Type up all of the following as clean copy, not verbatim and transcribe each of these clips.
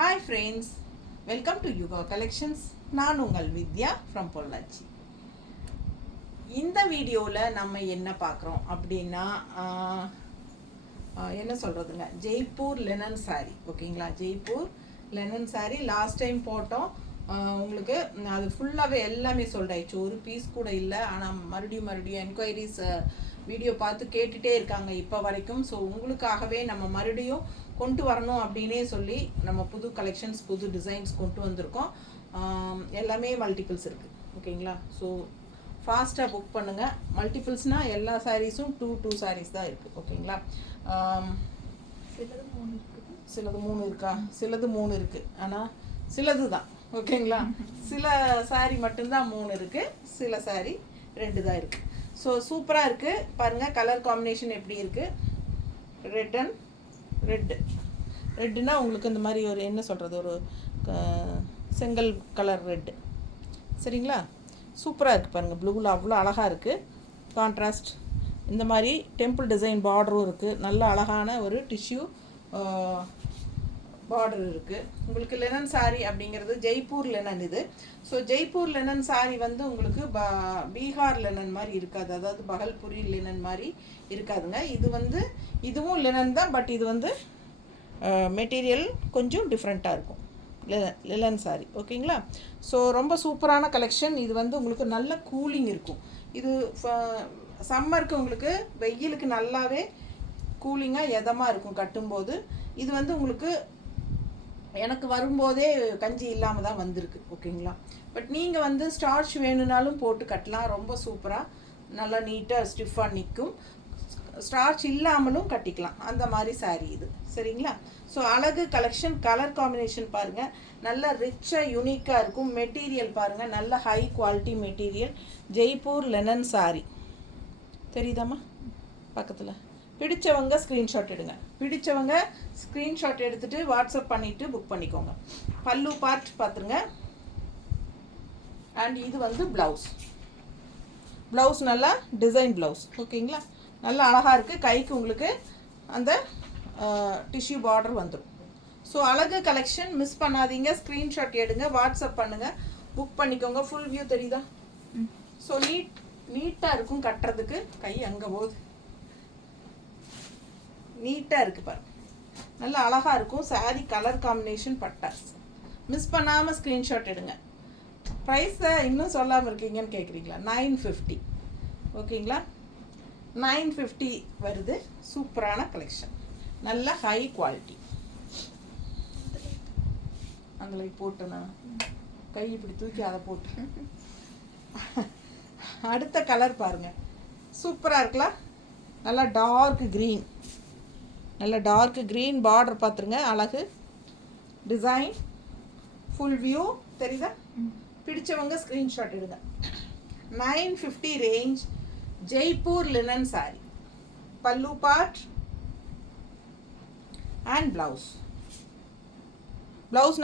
Hi friends, welcome to Yuga Collections. நான் உங்கள் வித்யா from Pollachi. இந்த வீடியோவில் நம்ம என்ன பார்க்குறோம் அப்படின்னா என்ன சொல்கிறதுங்க, ஜெய்ப்பூர் லெனன் சாரீ. ஓகேங்களா, Jaipur linen sari last time போட்டோம். உங்களுக்கு அது ஃபுல்லாகவே எல்லாமே சோல்ட் ஆயிடுச்சு, ஒரு பீஸ் கூட இல்லை. ஆனால் மறுபடியும் என்கொயரிஸ் வீடியோ பார்த்து கேட்டுகிட்டே இருக்காங்க இப்போ வரைக்கும். ஸோ உங்களுக்காகவே நம்ம மறுபடியும் கொண்டு வரணும் அப்படின்னே சொல்லி நம்ம புது கலெக்ஷன்ஸ், புது டிசைன்ஸ் கொண்டு வந்திருக்கோம். எல்லாமே மல்டிபிள்ஸ் இருக்குது. ஓகேங்களா, ஸோ ஃபாஸ்ட்டாக புக் பண்ணுங்கள். மல்டிபிள்ஸ்னால் எல்லா சாரீஸும் டூ சாரீஸ் தான் இருக்குது. ஓகேங்களா, சிலது மூணு இருக்கா, சிலது 3 இருக்குது, ஆனால் சிலது தான். ஓகேங்களா, சில சாரீ மட்டும்தான் 3 இருக்குது, சில சாரீ 2 தான் இருக்குது. ஸோ சூப்பராக இருக்குது பாருங்கள். கலர் காம்பினேஷன் எப்படி இருக்குது, ரெட் அண்ட் ரெட்டுனா உங்களுக்கு இந்த மாதிரி ஒரு என்ன சொல்கிறது, ஒரு செங்கல் கலர் ரெட்டு. சரிங்களா, சூப்பராக இருக்குது பாருங்கள். ப்ளூவில் அவ்வளோ அழகாக இருக்குது. கான்ட்ராஸ்ட் இந்த மாதிரி டெம்பிள் டிசைன் பார்டரும் இருக்குது. நல்ல அழகான ஒரு டிஷ்யூ பார்டர் இருக்குது. உங்களுக்கு லெனன் சாரீ அப்படிங்கிறது ஜெய்ப்பூர் லெனன் இது. ஸோ ஜெய்ப்பூர் லெனன் சாரீ வந்து உங்களுக்கு பீகார் லெனன் மாதிரி இருக்காது, அதாவது பகல்புரி லெனன் மாதிரி இருக்காதுங்க. இது வந்து இதுவும் லெனன் தான், பட் இது வந்து மெட்டீரியல் கொஞ்சம் டிஃப்ரெண்ட்டாக இருக்கும், லெனன் சாரீ. ஓகேங்களா, ஸோ ரொம்ப சூப்பரான கலெக்ஷன். இது வந்து உங்களுக்கு நல்ல கூலிங் இருக்கும். இது சம்மருக்கு உங்களுக்கு வெயிலுக்கு நல்லாவே கூலிங்காக எதமாக இருக்கும் கட்டும்போது. இது வந்து உங்களுக்கு எனக்கு வரும்போதே கஞ்சி இல்லாமல் தான் வந்திருக்கு. ஓகேங்களா, பட் நீங்கள் வந்து ஸ்டார்ச் வேணும்னாலும் போட்டு கட்டலாம். ரொம்ப சூப்பராக நல்லா நீட்டாக ஸ்டிஃபாக நிற்கும். ஸ்டார்ச் இல்லாமலும் கட்டிக்கலாம், அந்த மாதிரி சாரீ இது. சரிங்களா, ஸோ அழகு கலெக்ஷன். கலர் காம்பினேஷன் பாருங்கள், நல்ல ரிச்சாக யூனிக்காக இருக்கும். மெட்டீரியல் பாருங்கள், நல்ல high quality material. Jaipur linen sari தெரியுதாம்மா பக்கத்தில். பிடிச்சவங்க ஸ்க்ரீன்ஷாட் எடுங்க. பிடிச்சவங்க ஸ்க்ரீன்ஷாட் எடுத்துகிட்டு வாட்ஸ்அப் பண்ணிவிட்டு புக் பண்ணிக்கோங்க. பல்லு பார்ட் பார்த்துருங்க. அண்ட் இது வந்து ப்ளவுஸ் நல்லா டிசைன் ப்ளவுஸ். ஓகேங்களா, நல்லா அழகாக இருக்குது. கைக்கு உங்களுக்கு அந்த டிஷ்யூ பார்டர் வந்துடும். ஸோ அழகு கலெக்ஷன் மிஸ் பண்ணாதீங்க. ஸ்க்ரீன்ஷாட் எடுங்க, வாட்ஸ்அப் பண்ணுங்கள், புக் பண்ணிக்கோங்க. ஃபுல் வியூ தெரியுதா? ஸோ நீட்டாக இருக்கும் கட்டுறதுக்கு. கை அங்கே போகுது, நீட்டாக இருக்குது பாருங்க, நல்லா அழகாக இருக்கும். சாரீ கலர் காம்பினேஷன் பட்டாஸ். மிஸ் பண்ணாமல் ஸ்க்ரீன்ஷாட் எடுங்க. ப்ரைஸை இன்னும் சொல்லாமல் இருக்கீங்கன்னு கேட்குறீங்களா? 950. ஓகேங்களா, 950 வருது. சூப்பரான கலெக்ஷன், நல்ல ஹை குவாலிட்டி. அந்த லைட் போட்டு நான் கை இப்படி தூக்கி அதை போட்டு. அடுத்த கலர் பாருங்கள், சூப்பராக இருக்கலாம். நல்லா டார்க் க்ரீன், நல்ல டார்க் க்ரீன் பார்டர் பார்த்துருங்க. அழகு டிசைன், ஃபுல் வியூ தெரியுதா? பிடிச்சவங்க ஸ்க்ரீன்ஷாட் எடுங்க. 950 ரேஞ்ச் ஜெய்ப்பூர் லினன் சாரீ. பல்லு பார்ட் அண்ட் ப்ளவுஸ்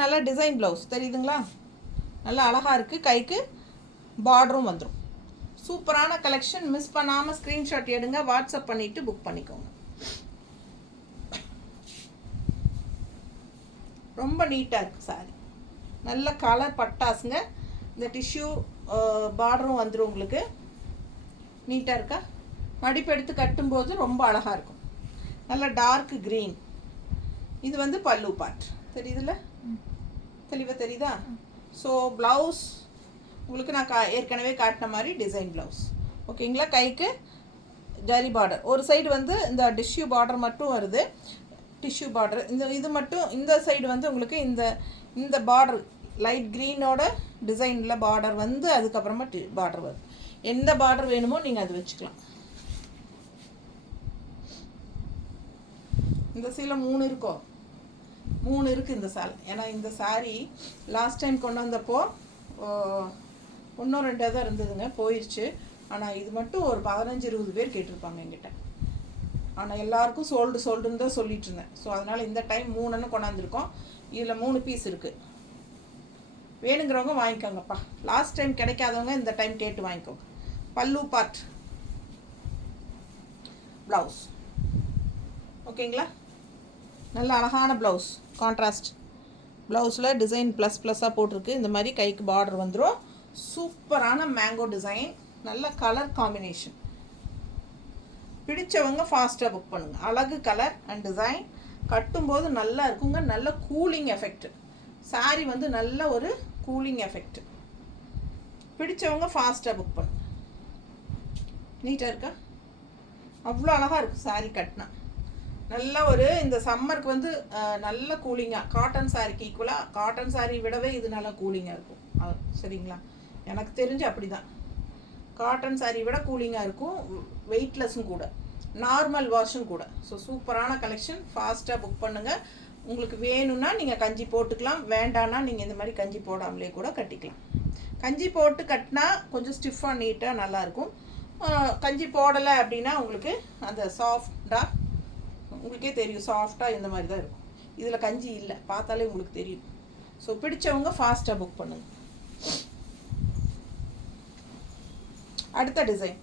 நல்லா டிசைன் ப்ளவுஸ் தெரியுதுங்களா? நல்லா அழகாக இருக்குது. கைக்கு பார்டரும் வந்துடும். சூப்பரான கலெக்ஷன். மிஸ் பண்ணாமல் ஸ்க்ரீன்ஷாட் எடுங்க, வாட்ஸ்அப் பண்ணிவிட்டு புக் பண்ணிக்கோங்க. ரொம்ப நீட்டாக இருக்குது சாரி. நல்ல கலர் பட்டாசுங்க. இந்த டிஷ்யூ பார்டரும் வந்துடும் உங்களுக்கு. நீட்டாக இருக்கா? மடிப்பு எடுத்து கட்டும்போது ரொம்ப அழகாக இருக்கும். நல்ல டார்க் க்ரீன். இது வந்து பல்லு பார்ட் தெரியுதுல்ல, தெளிவாக தெரியுதா? ஸோ ப்ளவுஸ் உங்களுக்கு நான் ஏற்கனவே காட்டின மாதிரி டிசைன் ப்ளவுஸ். ஓகேங்களா, கைக்கு ஜரி பார்டர். ஒரு சைடு வந்து இந்த டிஷ்யூ பார்டர் மட்டும் வருது, டிஷ்யூ பார்டர். இது மட்டும் இந்த சைடு வந்து உங்களுக்கு இந்த பார்டர் லைட் க்ரீனோட டிசைனில் பார்டர் வந்து அதுக்கப்புறமா பார்டர் வருது. எந்த பார்டர் வேணுமோ நீங்கள் அது வச்சுக்கலாம். இந்த சீலை 3 இருக்கோ? 3 இருக்குது இந்த சாலை. ஏன்னா இந்த சாரீ லாஸ்ட் டைம் கொண்டு வந்தப்போ 1-2 தான் இருந்ததுங்க, போயிடுச்சு. ஆனால் இது மட்டும் ஒரு 15-20 பேர் கேட்டிருப்பாங்க என்கிட்ட. ஆனால் எல்லாருக்கும் சோல்டுன்னு தான் சொல்லிட்டு இருந்தேன். ஸோ அதனால் இந்த டைம் 3 கொண்டாந்துருக்கோம். இதில் 3 பீஸ் இருக்குது. வேணுங்கிறவங்க வாங்கிக்கோங்கப்பா. லாஸ்ட் டைம் கிடைக்காதவங்க இந்த டைம் கேட்டு வாங்கிக்கோங்க. பல்லு பார்ட், ப்ளவுஸ். ஓகேங்களா, நல்ல அழகான ப்ளவுஸ், கான்ட்ராஸ்ட் ப்ளவுஸில் டிசைன் ப்ளஸ் ப்ளஸ்ஸாக போட்டிருக்கு. இந்த மாதிரி கைக்கு பார்டர் வந்துடும். சூப்பரான மேங்கோ டிசைன், நல்ல கலர் காம்பினேஷன். பிடிச்சவங்க ஃபாஸ்ட்டாக புக் பண்ணுங்கள். அழகு கலர் அண்ட் டிசைன், கட்டும்போது நல்லா இருக்குங்க. நல்ல கூலிங் எஃபெக்ட். சாரீ வந்து நல்ல ஒரு கூலிங் எஃபெக்ட். பிடிச்சவங்க ஃபாஸ்ட்டாக புக் பண்ணுங்க. நீட்டாக இருக்கா? அவ்வளோ அழகாக இருக்குது சாரீ கட்டினா. நல்ல ஒரு இந்த சம்மருக்கு வந்து நல்ல கூலிங்காக, காட்டன் சாரிக்கு ஈக்குவலாக, காட்டன் சாரீ விடவே இது நல்லா கூலிங்காக இருக்கும். சரிங்களா? எனக்கு தெரிஞ்சு அப்படி தான். காட்டன் சாரீ விட கூலிங்காக இருக்கும். வெயிட்லெஸ்ஸும் கூட, நார்மல் வாஷும் கூட. ஸோ சூப்பரான கலெக்ஷன். ஃபாஸ்ட்டாக புக் பண்ணுங்கள். உங்களுக்கு வேணும்னா நீங்கள் கஞ்சி போட்டுக்கலாம், வேண்டான்னா நீங்கள் இந்த மாதிரி கஞ்சி போடாமலே கூட கட்டிக்கலாம். கஞ்சி போட்டு கட்டினா கொஞ்சம் ஸ்டிஃபாக நீட்டாக நல்லாயிருக்கும். கஞ்சி போடலை அப்படின்னா உங்களுக்கு அந்த சாஃப்டாக, உங்களுக்கே தெரியும், சாஃப்டாக இந்த மாதிரி தான் இருக்கும். இதில் கஞ்சி இல்லை, பார்த்தாலே உங்களுக்கு தெரியும். ஸோ பிடிச்சவங்க ஃபாஸ்ட்டாக புக் பண்ணுங்கள். அடுத்த டிசைன்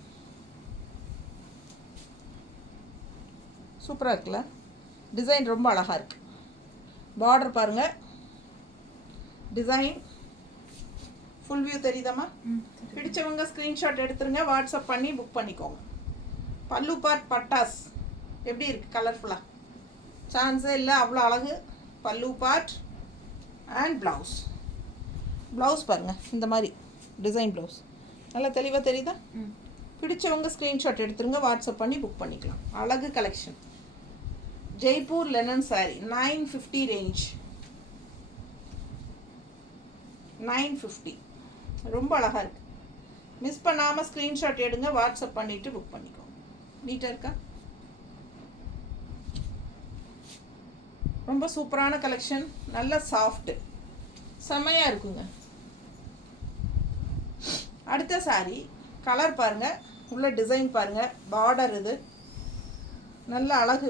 சூப்பராக இருக்குல்ல? டிசைன் ரொம்ப அழகாக இருக்குது. பார்டர் பாருங்கள், டிசைன் ஃபுல் வியூ தெரியுதாம்மா? பிடிச்சவங்க ஸ்க்ரீன்ஷாட் எடுத்துருங்க, வாட்ஸ்அப் பண்ணி புக் பண்ணிக்கோங்க. பல்லு பார்ட் பட்டாஸ் எப்படி இருக்குது? கலர்ஃபுல்லாக சான்ஸே இல்லை, அவ்வளோ அழகு. பல்லு பார்ட் அண்ட் ப்ளவுஸ். ப்ளவுஸ் பாருங்கள், இந்த மாதிரி டிசைன் ப்ளவுஸ் நல்லா தெளிவாக தெரியுதா? பிடிச்சவங்க ஸ்க்ரீன்ஷாட் எடுத்துருங்க, வாட்ஸ்அப் பண்ணி புக் பண்ணிக்கலாம். அழகு collection. Jaipur linen sari 950 range. 950 ரொம்ப அழகாக இருக்குது. மிஸ் பண்ணாமல் ஸ்க்ரீன்ஷாட் எடுங்க, வாட்ஸ்அப் பண்ணிவிட்டு புக் பண்ணிக்கோங்க. நீட்டாக இருக்கா? ரொம்ப சூப்பரான கலெக்ஷன். நல்ல சாஃப்ட்டு, செம்மையாக இருக்குங்க. அடுத்த சாரீ கலர் பாருங்கள், உள்ள டிசைன் பாருங்கள், பார்டர் இது நல்ல அழகு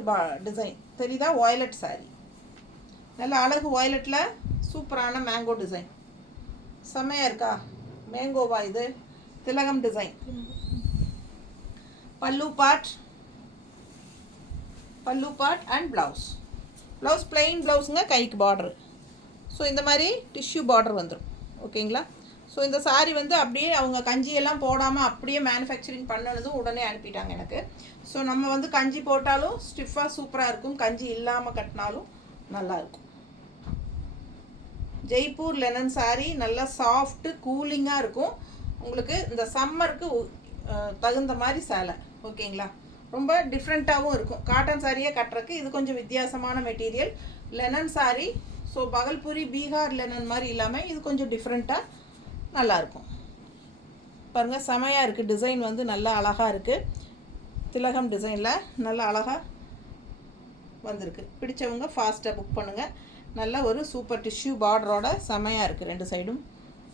டிசைன் தெரியுதா? வயலட் சாரீ, நல்ல அழகு வயலட்டில் சூப்பரான மேங்கோ டிசைன். செம்மையாக இருக்கா? மேங்கோவா இது? திலகம் டிசைன். பல்லு part and blouse. Blouse plain ப்ளவுஸுங்க, கைக்கு பார்டரு. ஸோ இந்த மாதிரி டிஷ்யூ பார்டர் வந்துடும். ஓகேங்களா? ஸோ இந்த சாரீ வந்து அப்படியே அவங்க கஞ்சியெல்லாம் போடாமல் அப்படியே மேனுஃபேக்சரிங் பண்ணதும் உடனே அனுப்பிட்டாங்க எனக்கு. ஸோ நம்ம வந்து கஞ்சி போட்டாலும் ஸ்டிஃபாக சூப்பராக இருக்கும், கஞ்சி இல்லாமல் கட்டினாலும் நல்லாயிருக்கும். ஜெய்ப்பூர் லெனன் சாரீ நல்லா சாஃப்ட்டு கூலிங்காக இருக்கும். உங்களுக்கு இந்த சம்மருக்கு தகுந்த மாதிரி சேலை. ஓகேங்களா? ரொம்ப டிஃப்ரெண்ட்டாகவும் இருக்கும். காட்டன் சாரியே கட்டுறதுக்கு இது கொஞ்சம் வித்தியாசமான material. Linen sari. So Bhagalpuri Bihar linen மாதிரி இல்லாமல் இது கொஞ்சம் டிஃப்ரெண்ட்டாக நல்லாயிருக்கும். பாருங்கள், செமையாக இருக்குது. டிசைன் வந்து நல்லா அழகாக இருக்குது. திலகம் டிசைனில் நல்லா அழகாக வந்திருக்கு. பிடிச்சவங்க ஃபாஸ்ட்டாக புக் பண்ணுங்கள். நல்ல ஒரு சூப்பர் டிஷ்யூ பார்டரோட செமையாக இருக்குது. ரெண்டு சைடும்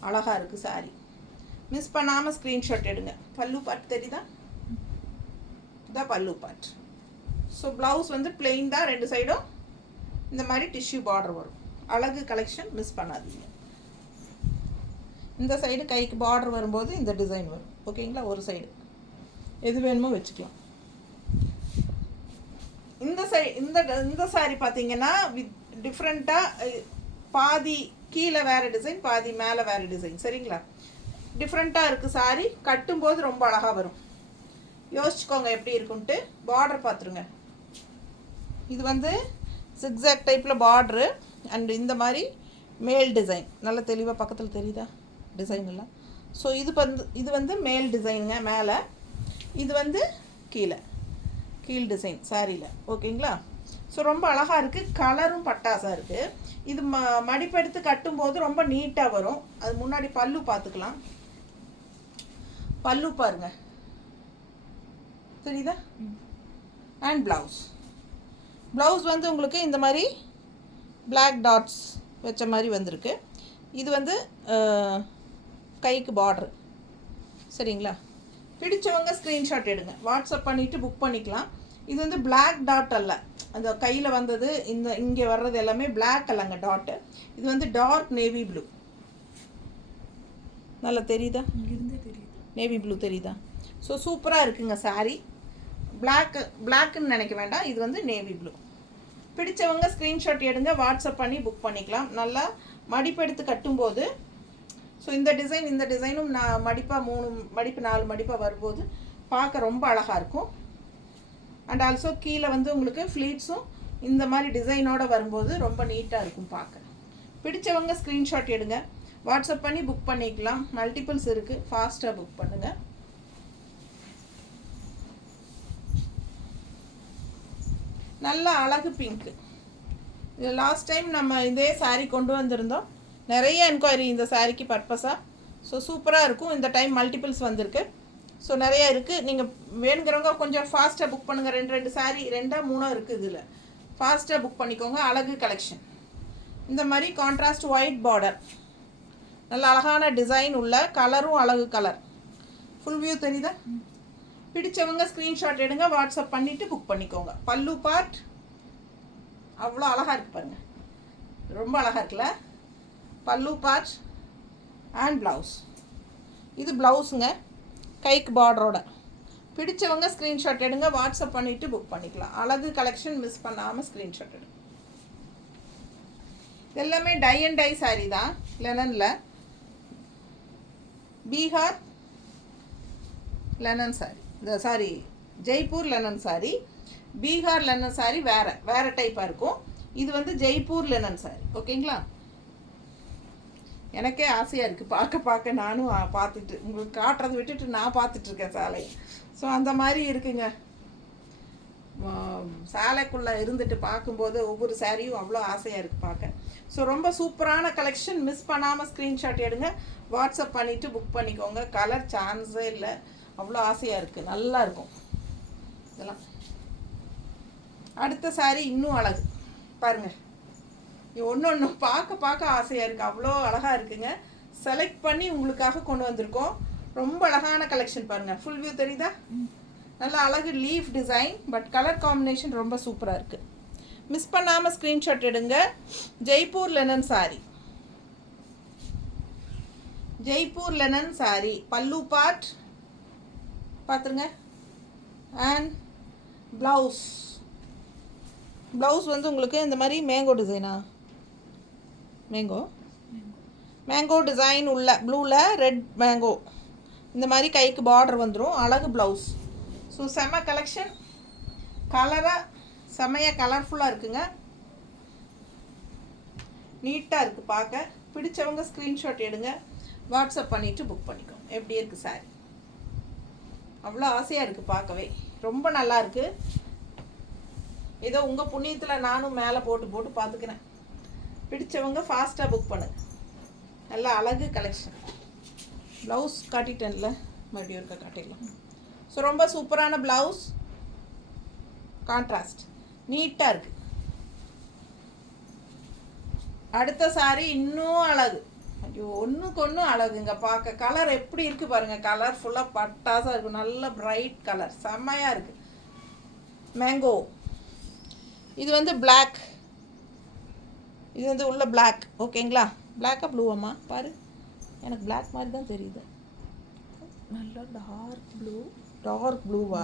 அழகாக இருக்குது சாரீ. மிஸ் பண்ணாமல் ஸ்க்ரீன்ஷாட் எடுங்க. பல்லு பார்ட் தெரியுதா? இதான் பல்லு பார்ட். ஸோ ப்ளவுஸ் வந்து பிளெயின் தான், ரெண்டு சைடும் இந்த மாதிரி டிஷ்யூ பார்டர் வரும். அழகு கலெக்ஷன், மிஸ் பண்ணாதீங்க. இந்த சைடு கைக்கு பார்டர் வரும்போது இந்த டிசைன் வரும். ஓகேங்களா? ஒரு சைடு எது வேணுமோ வச்சுக்கலாம். இந்த சாரீ பார்த்தீங்கன்னா டிஃப்ரெண்ட்டாக பாதி கீழே வேறு டிசைன், பாதி மேலே வேறு டிசைன். சரிங்களா? டிஃப்ரெண்ட்டாக இருக்குது சாரீ. கட்டும்போது ரொம்ப அழகாக வரும். யோசிச்சுக்கோங்க எப்படி இருக்குன்ட்டு. பார்டர் பார்த்துருங்க. இது வந்து சிக்ஸாக் டைப்பில் பார்ட்ரு அண்ட் இந்த மாதிரி மேல் டிசைன் நல்ல தெளிவாக பக்கத்தில் தெரியுதா டிசைன் எல்லாம்? ஸோ இது வந்து மேல் டிசைனுங்க மேலே, இது வந்து கீழ் டிசைன் சாரியில். ஓகேங்களா? ஸோ ரொம்ப அழகாக இருக்குது. கலரும் பட்டாசாக இருக்குது. இது மடிப்பெடுத்து கட்டும்போது ரொம்ப நீட்டாக வரும். அது முன்னாடி பல்லு பார்த்துக்கலாம். பல்லு பாருங்கள், தெரியுதா? அண்ட் ப்ளவுஸ் வந்து உங்களுக்கு இந்த மாதிரி பிளாக் டாட்ஸ் வச்ச மாதிரி வந்திருக்கு. இது வந்து கைக்கு பார்டரு. சரிங்களா? பிடிச்சவங்க ஸ்க்ரீன்ஷாட் எடுங்க, வாட்ஸ்அப் பண்ணிவிட்டு புக் பண்ணிக்கலாம். இது வந்து பிளாக் டாட் அல்ல, அந்த கையில் வந்தது இங்கே வர்றது எல்லாமே பிளாக் அல்லங்க டாட்டு. இது வந்து டார்க் நேவி ப்ளூ. நல்லா தெரியுதா? இங்கிருந்தே தெரியுது. நேவி ப்ளூ தெரியுதா? ஸோ சூப்பராக இருக்குங்க சாரீ. பிளாக்குன்னு நினைக்க வேண்டாம், இது வந்து நேவி ப்ளூ. பிடிச்சவங்க ஸ்க்ரீன்ஷாட் எடுங்க, வாட்ஸ்அப் பண்ணி புக் பண்ணிக்கலாம். நல்லா மடிப்பெடுத்து கட்டும்போது ஸோ இந்த டிசைனும் நான் மடிப்பாக 3 மடிப்பு 4 மடிப்பாக வரும்போது பார்க்க ரொம்ப அழகாக இருக்கும். அண்ட் ஆல்சோ கீழே வந்து உங்களுக்கு ஃப்ளீட்ஸும் இந்த மாதிரி டிசைனோடு வரும்போது ரொம்ப நீட்டாக இருக்கும் பார்க்க. பிடிச்சவங்க ஸ்க்ரீன்ஷாட் எடுங்க, வாட்ஸ்அப் பண்ணி புக் பண்ணிக்கலாம். மல்டிபிள்ஸ் இருக்குது, ஃபாஸ்ட்டாக புக் பண்ணுங்கள். நல்ல அழகு பிங்க்கு. இது லாஸ்ட் டைம் நம்ம இதே சாரீ கொண்டு வந்திருந்தோம், நிறைய என்கொயரி இந்த சாரீக்கு பர்பஸாக. ஸோ சூப்பராக இருக்கும். இந்த டைம் மல்டிபிள்ஸ் வந்திருக்கு. ஸோ நிறையா இருக்குது. நீங்கள் வேணுங்கிறவங்க கொஞ்சம் ஃபாஸ்ட்டாக புக் பண்ணுங்கள். 2 சாரீ 2-3 இருக்குது இதில். ஃபாஸ்ட்டாக புக் பண்ணிக்கோங்க. அழகு கலெக்ஷன். இந்த மாதிரி கான்ட்ராஸ்ட் ஒயிட் பார்டர், நல்ல அழகான டிசைன் உள்ள கலரும் அழகு கலர். ஃபுல் வியூ தெரியுதா? பிடிச்சவங்க ஸ்க்ரீன்ஷாட் எடுங்க, வாட்ஸ்அப் பண்ணிவிட்டு புக் பண்ணிக்கோங்க. பல்லு பார்ட் அவ்வளோ அழகாக இருக்குது பாருங்கள், ரொம்ப அழகாக இருக்குல்ல? பல்லு பார்ட் அண்ட் ப்ளவுஸ். இது ப்ளவுஸுங்க, கைக்கு பார்டரோட. பிடிச்சவங்க ஸ்க்ரீன்ஷாட் எடுங்க, வாட்ஸ்அப் பண்ணிவிட்டு புக் பண்ணிக்கலாம். அழகு கலெக்ஷன் மிஸ் பண்ணாமல் ஸ்க்ரீன்ஷாட் எடுங்க. எல்லாமே டை அண்ட் டை சாரீ தான், லெனனில். Bihar linen sari, Jaipur linen sari. Bihar linen sari வேறு டைப்பாக இருக்கும். இது வந்து ஜெய்ப்பூர் லெனன் சாரி. ஓகேங்களா? எனக்கே ஆசையாக இருக்குது பார்க்க நானும் பார்த்துட்டு உங்களுக்கு காட்டுறதை விட்டுட்டு நான் பார்த்துட்ருக்கேன் சாலையை. ஸோ அந்த மாதிரி இருக்குங்க. சாலைக்குள்ளே இருந்துட்டு பார்க்கும்போது ஒவ்வொரு சாரியும் அவ்வளோ ஆசையாக இருக்குது பார்க்க. ஸோ ரொம்ப சூப்பரான கலெக்ஷன். மிஸ் பண்ணாமல் ஸ்க்ரீன்ஷாட் எடுங்க, வாட்ஸ்அப் பண்ணிவிட்டு புக் பண்ணிக்கோங்க. கலர் சான்ஸே இல்லை, அவ்வளோ ஆசையாக இருக்குது, நல்லா இருக்கும் இதெல்லாம். அடுத்த சாரி இன்னும் அழகு பாருங்கள். ஒன்று பார்க்க ஆசையாக இருக்குது, அவ்வளோ அழகாக இருக்குங்க. செலக்ட் பண்ணி உங்களுக்காக கொண்டு வந்திருக்கோம். ரொம்ப அழகான கலெக்ஷன் பாருங்கள். ஃபுல் வியூ தெரியுதா? நல்லா அழகு leaf design, but colour combination ரொம்ப சூப்பராக இருக்குது. மிஸ் பண்ணாமல் ஸ்க்ரீன்ஷாட் எடுங்க. Jaipur linen sari, Jaipur linen sorry. பல்லு பார்ட் பார்த்துருங்க. அண்ட் ப்ளவுஸ் வந்து உங்களுக்கு இந்த மாதிரி மேங்கோ டிசைனா, மேங்கோ டிசைன் உள்ள ப்ளூவில் ரெட் மேங்கோ, இந்த மாதிரி கைக்கு பார்டர் வந்துடும். அழகு ப்ளவுஸ். ஸோ செம்ம கலெக்ஷன். கலராக செம்மையாக கலர்ஃபுல்லாக இருக்குங்க, நீட்டாக இருக்குது பார்க்க. பிடிச்சவங்க ஸ்க்ரீன்ஷாட் எடுங்க, வாட்ஸ்அப் பண்ணிவிட்டு புக் பண்ணிக்கோங்க. எப்படி இருக்குது சாரி? அவ்வளோ ஆசையாக இருக்குது பார்க்கவே, ரொம்ப நல்லா இருக்குது. ஏதோ உங்கள் புண்ணியத்தில் நானும் மேலே போட்டு பார்த்துக்கிறேன். பிடிச்சவங்க ஃபாஸ்ட்டாக புக் பண்ணுங்கள். நல்லா அழகு கலெக்ஷன். ப்ளவுஸ் காட்டிட்டேன்ல, மறுபடியும் இருக்க காட்டிடலாம். ஸோ ரொம்ப சூப்பரான ப்ளவுஸ், கான்ட்ராஸ்ட் நீட்டாக இருக்குது. அடுத்த சாரி இன்னும் அழகு. ஐயோ, ஒன்றுக்கு ஒன்று அழகுங்க பார்க்க. கலர் எப்படி இருக்குது பாருங்கள், கலர் ஃபுல்லாக பட்டாசாக இருக்கும். நல்ல பிரைட் கலர், செம்மையாக இருக்குது. மேங்கோ. இது வந்து பிளாக், இது வந்து உள்ள பிளாக். ஓகேங்களா? பிளாக்காக ப்ளூவாம்மா பாரு, எனக்கு பிளாக் மாதிரி தான் தெரியுது. நல்ல டார்க் ப்ளூவா?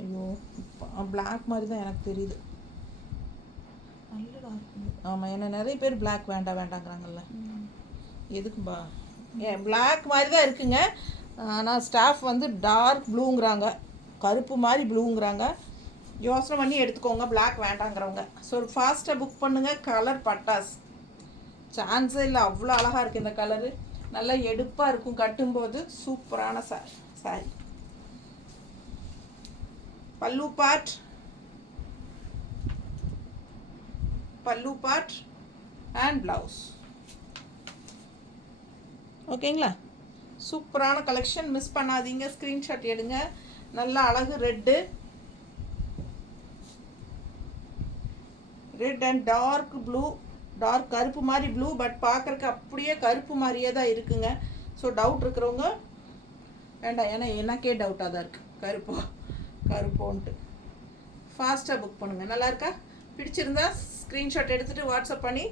ஐயோ, பிளாக் மாதிரி தான் எனக்கு தெரியுது. நல்ல டார்க் ப்ளூ. ஆமாம், ஏன்னா நிறைய பேர் பிளாக் வேண்டாங்கிறாங்கல்ல. எதுக்கும்பா? பிளாக் மாதிரி தான் இருக்குங்க. ஆனால் ஸ்டாஃப் வந்து டார்க் ப்ளூங்கிறாங்க, கருப்பு மாதிரி ப்ளூங்கிறாங்க. யோசனை பண்ணி எடுத்துக்கோங்க பிளாக் வேண்டாங்கிறவங்க. ஸோ ஃபாஸ்ட்டாக புக் பண்ணுங்கள். கலர் பட்டாஸ், சான்ஸே இல்லை, அவ்வளோ அழகாக இருக்குது இந்த கலரு. நல்லா எடுப்பாக இருக்கும் கட்டும்போது. சூப்பரான சாரி. பல்லு பார்ட் அண்ட் ப்ளவுஸ். ஓகேங்களா? சூப்பரான கலெக்ஷன், மிஸ் பண்ணாதீங்க. ஸ்க்ரீன்ஷாட் எடுங்க. நல்லா அழகு red and dark blue, dark கருப்பு மாதிரி ப்ளூ, பட் பார்க்குறக்கு அப்படியே கருப்பு மாதிரியே தான் இருக்குங்க. ஸோ டவுட் இருக்கிறவங்க வேண்டாம், ஏன்னா எனக்கே டவுட்டாக தான் இருக்குது கருப்போன்ட்டு. ஃபாஸ்ட்டாக புக் பண்ணுங்கள். நல்லா இருக்கா? பிடிச்சிருந்தா ஸ்க்ரீன்ஷாட் எடுத்துகிட்டு வாட்ஸ்அப் பண்ணி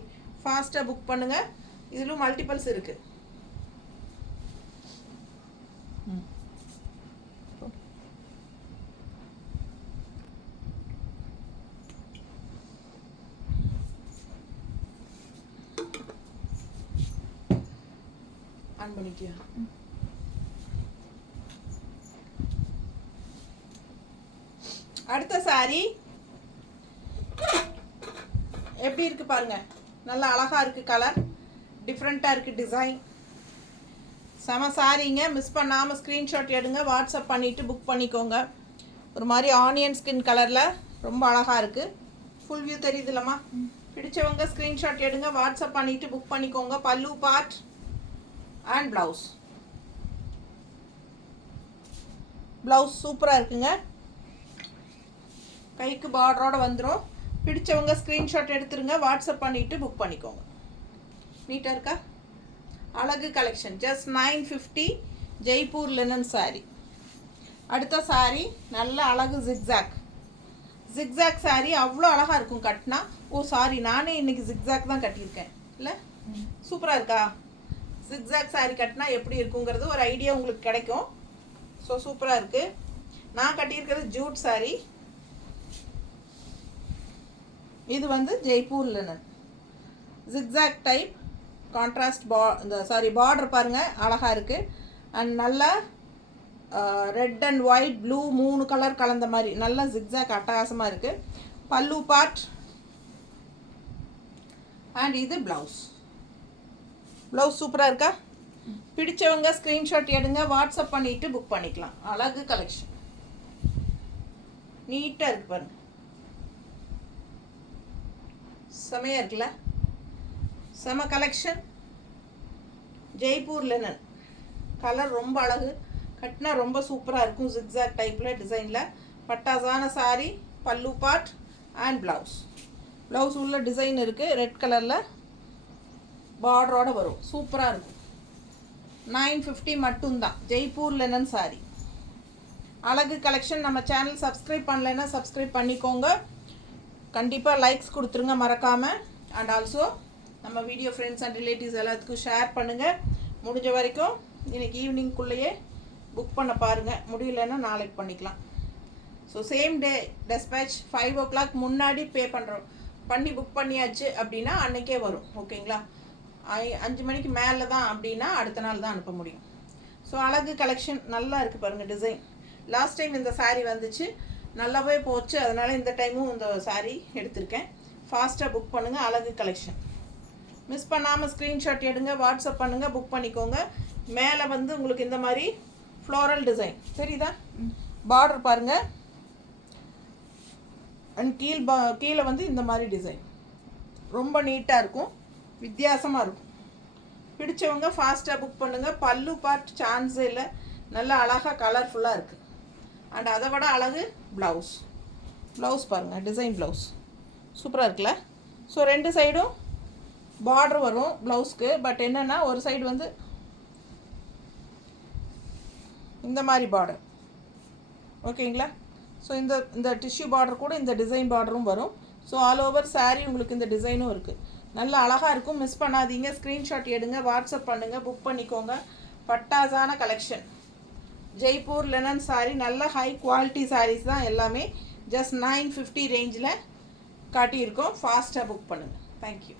ஃபாஸ்ட்டாக புக் பண்ணுங்கள். இதிலும் மல்டிபிள்ஸ் இருக்குது. ஆன் பண்ணிக்கியா. அடுத்த சாரி எப்படி இருக்கு பாருங்க. நல்லா அழகா இருக்கு, கலர் டிஃப்ரெண்ட்டாக இருக்குது, டிசைன் செம சாரிங்க. மிஸ் பண்ணாமல் ஸ்க்ரீன்ஷாட் எடுங்க, வாட்ஸ்அப் பண்ணிவிட்டு புக் பண்ணிக்கோங்க. ஒரு மாதிரி ஆனியன் ஸ்கின் கலரில் ரொம்ப அழகாக இருக்குது. ஃபுல் வியூ தெரியுதுல்லம்மா. பிடிச்சவங்க ஸ்க்ரீன்ஷாட் எடுங்க, வாட்ஸ்அப் பண்ணிவிட்டு புக் பண்ணிக்கோங்க. பல்லு பார்ட் அண்ட் ப்ளவுஸ். ப்ளவுஸ் சூப்பராக இருக்குங்க, கைக்கு பார்டரோடு வந்துடும். பிடிச்சவங்க ஸ்க்ரீன்ஷாட் எடுத்துருங்க, வாட்ஸ்அப் பண்ணிவிட்டு புக் பண்ணிக்கோங்க. நீட்டாக இருக்கா? அழகு collection. Just 950 Jaipur linen sorry. அடுத்த சாரி நல்ல அழகு ஜிக்ஸாக் சாரி. அவ்வளோ அழகாக இருக்கும் கட்டினா. ஓ சாரி, நானே இன்றைக்கி ஜிக்ஸாக் தான் கட்டியிருக்கேன் இல்லை? சூப்பராக இருக்கா? ஜிக்ஸாக் சாரி கட்டினா எப்படி இருக்குங்கிறது ஒரு ஐடியா உங்களுக்கு கிடைக்கும். ஸோ சூப்பராக இருக்குது. நான் கட்டியிருக்கிறது ஜூட் சாரி. இது வந்து Jaipur linen zigzag type contrast border பாருங்கள் அழகாக இருக்குது. அண்ட் நல்லா red and white blue 3 colour கலந்த மாதிரி நல்லா ஜிக்ஸாக் அட்டகாசமாக இருக்குது. பல்லு பார்ட் அண்ட் இது ப்ளவுஸ் சூப்பராக இருக்கா? பிடிச்சவங்க ஸ்க்ரீன்ஷாட் எடுங்க, வாட்ஸ்அப் பண்ணிவிட்டு புக் பண்ணிக்கலாம். அழகு கலெக்ஷன், நீட்டாக இருக்குது பாருங்கள், செமையாக இருக்குல்ல? செம கலெக்ஷன். ஜெய்ப்பூர் லினன் கலர் ரொம்ப அழகு, கட்டினா ரொம்ப சூப்பராக இருக்கும். ஜிக்ஸாக் டைப்பில் டிசைனில் பட்டாசான சாரி. பல்லு பார்ட் அண்ட் ப்ளவுஸ் உள்ள டிசைன் இருக்குது, ரெட் கலரில் பார்டரோடு வரும். சூப்பராக இருக்கும். 950 மட்டும்தான் ஜெய்ப்பூர் லினன் சாரி. அழகு கலெக்ஷன். நம்ம சேனல் சப்ஸ்கிரைப் பண்ணலைன்னா சப்ஸ்கிரைப் பண்ணிக்கோங்க. கண்டிப்பாக லைக்ஸ் கொடுத்துருங்க மறக்காமல். அண்ட் ஆல்சோ நம்ம வீடியோ ஃப்ரெண்ட்ஸ் அண்ட் ரிலேட்டிவ்ஸ் எல்லாத்துக்கும் ஷேர் பண்ணுங்கள். முடிஞ்ச வரைக்கும் இன்றைக்கி ஈவினிங்குள்ளேயே புக் பண்ண பாருங்கள், முடியலன்னா நாளைக்கு பண்ணிக்கலாம். So same day dispatch 5 o'clock முன்னாடி பண்ணி புக் பண்ணியாச்சு அப்படின்னா அன்றைக்கே வரும். ஓகேங்களா? 5 மணிக்கு மேலே தான் அப்படின்னா அடுத்த நாள் தான் அனுப்ப முடியும். ஸோ அழகு கலெக்ஷன் நல்லா இருக்குது பாருங்கள் டிசைன். லாஸ்ட் டைம் இந்த சாரீ வந்துச்சு, நல்லாவே போச்சு. அதனால் இந்த டைமும் இந்த சாரீ எடுத்திருக்கேன். ஃபாஸ்ட்டாக புக் பண்ணுங்கள். அழகு கலெக்ஷன் மிஸ் பண்ணாமல் ஸ்க்ரீன்ஷாட் எடுங்க, வாட்ஸ்அப் பண்ணுங்கள், புக் பண்ணிக்கோங்க. மேலே வந்து உங்களுக்கு இந்த மாதிரி ஃப்ளோரல் டிசைன் தெரியுதா? பார்டர் பாருங்கள். அண்ட் கீழே வந்து இந்த மாதிரி டிசைன் ரொம்ப நீட்டாக இருக்கும், வித்தியாசமாக இருக்கும். பிடிச்சவங்க ஃபாஸ்ட்டாக புக் பண்ணுங்கள். பல்லு பார்ட் சான்ஸே இல்லை, நல்லா அழகாக கலர்ஃபுல்லாக இருக்குது. அண்ட் அதை விட அழகு ப்ளவுஸ் பாருங்கள், டிசைன் ப்ளவுஸ் சூப்பராக இருக்குல்ல? ஸோ 2 சைடும் பார்டர் வரும் ப்ளவுஸ்க்கு. பட் என்னென்னா ஒரு சைடு வந்து இந்த மாதிரி பார்டர். ஓகேங்களா? ஸோ இந்த டிஷ்யூ பார்டர் கூட இந்த டிசைன் பார்டரும் வரும். ஸோ ஆல் ஓவர் சாரீ உங்களுக்கு இந்த டிசைனும் இருக்குது. நல்லா அழகாக இருக்கும், மிஸ் பண்ணாதீங்க. ஸ்க்ரீன்ஷாட் எடுங்க, வாட்ஸ்அப் பண்ணுங்கள், புக் பண்ணிக்கோங்க. பட்டாசான கலெக்ஷன். ஜெய்ப்பூர் லினன் சாரீ நல்ல ஹை குவாலிட்டி சாரீஸ் தான் எல்லாமே. ஜஸ்ட் 950 ரேஞ்சில் காட்டியிருக்கோம். ஃபாஸ்ட்டாக புக் பண்ணுங்கள். தேங்க்யூ.